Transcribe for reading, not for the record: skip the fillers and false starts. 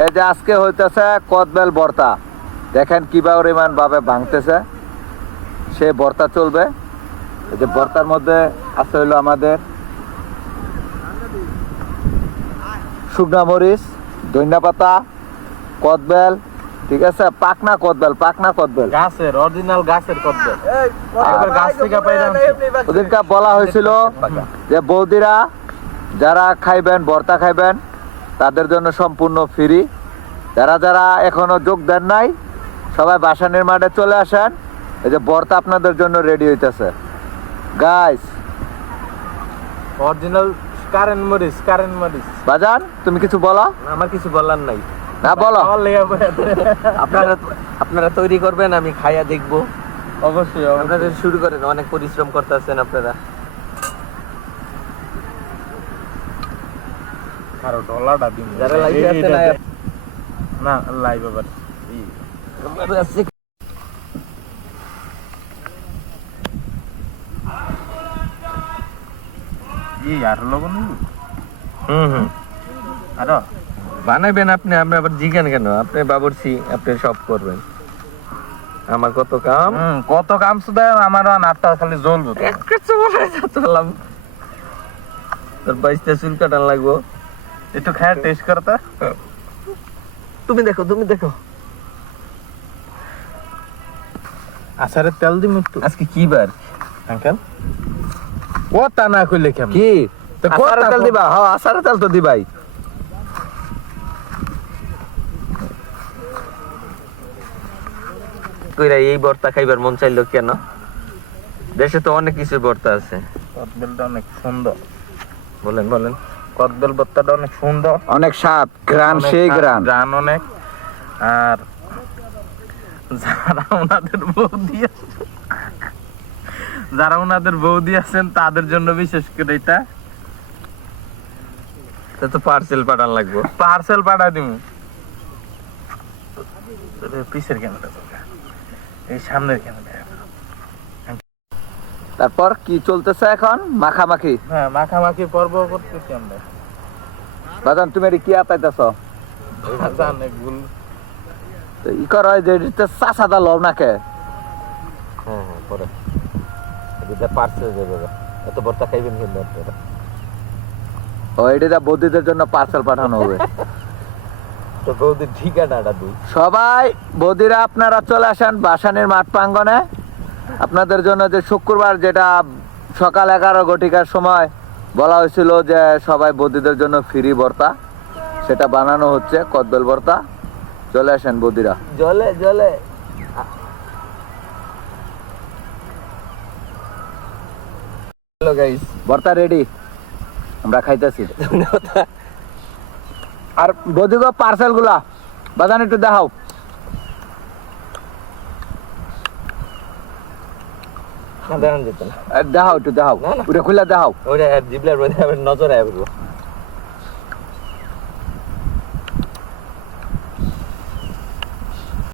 এই যে আজকে হইতেছে কদবেল ভর্তা, দেখেন কি পরিমাণ ভাবে ভাঙতেছে, সে ভর্তা চলবে। এই যে ভর্তার মধ্যে আছে হইলো আমাদের শুকনা মরিচ, ধনিয়া পাতা, কদবেল, ঠিক আছে, পাকনা কদবেল, পাকনা কদবেল, গাছের অরিজিনাল গাছের কদবেল, একবার গাছ থেকে পাইলাম। ওদিনকা বলা হয়েছিল যে বৌদিরা যারা খাইবেন, ভর্তা খাইবেন, তাদের জন্য সম্পূর্ণ ফ্রি। যারা যারা এখনো যোগ দেন নাই, সবাই বাসানের মাঠে চলে আসেন, এই যে ভর্তা আপনাদের জন্য রেডি হইতেছে গাইস। অরিজিনাল কারেন্ট মরিচ, কারেন্ট মরিচ। বাজান তুমি কিছু বলো? আমার কিছু বলার নাই। না বলো। আপনারা তৈরি করবেন, আমি খাইয়া দেখবো। অবশ্যই আপনারা শুরু করেন, অনেক পরিশ্রম করতেছেন আপনারা। আরো ডলারটা দিন যারা লাইভে আছে না লাইভ আবার আর লবণ আরো বানাইবেন আপনি, আপনি আবার জিজ্ঞান কেন? আপনি বাবুর্চি, আপনি সব করবেন। আমার কত কাম, কত কাম শুধু আমার নাটটা খালি জ্বলবো। চললাম, তোর বাইশটা চুল কাটান লাগবো। একটু খায় টেস্ট করতে। তুমি দেখো, তুমি দেখো। আচারের তেল দিম একটু। আজকে কি বার আঙ্কেল? ও তা না কইলে কেমন? কি তো আচারের তেল দিবা? হ্যাঁ আচারের তেল তো দিবাই। কইরা এই ভর্তা খাইবার মন চাইলো কেন? দেশে তো অনেক কিছুর ভর্তা আছে। কদবেলটা অনেক সুন্দর। বলেন বলেন। কদবেল ভর্তাটা অনেক সুন্দর, অনেক স্বাদ, গ্রান, সেই গ্রান। গ্রান অনেক। আর যারা ওনাদের বৌদি আছেন তাদের জন্য বিশেষ করে এটা তো পার্সেল পাঠান লাগবো। পার্সেল পাঠা দিব। পিসের ক্যামেরা, এই সামনের ক্যামেরা। তারপর কি চলতেছে এখন? মাখামাখি। হ্যাঁ, মাখামাখি পর্ব করতেছি আমরা। বাজান তুমি এটি কি আতাইতেছ? জানে ভুল ই কর যে চাষাদা লও নাকে। হ্যাঁ হ্যাঁ, পরে এটা পার্সেল যাবে। এত ভর্তা খাইবেন কিন্তু আপনারা। ও এটা বৌদিদের জন্য পার্সেল পাঠানো হবে। তো বৌদির ঠিকানাটা দিই। সবাই বৌদিরা আপনারা চলে আসেন বাসানের মাঠ প্রাঙ্গনে। আপনাদের জন্য যে শুক্রবার, যেটা সকাল 11 ঘটিকার সময় বলা হয়েছিল যে সবাই বৌদিদের জন্য ফ্রি ভর্তা, সেটা বানানো হচ্ছে কদবেল ভর্তা। চলে আসেন বৌদিরা। জলে জলে হ্যালো গাইস, ভর্তা রেডি, আমরা খাইতেছি। আর বৌদিগো পার্সেল গুলা বাজান একটু দেখাও। না দেখান যেত না। দেখাও একটু দেখাও, না, না। ওটা খুলে দেখাও। ওইটা জিবলার মধ্যে নজর আয়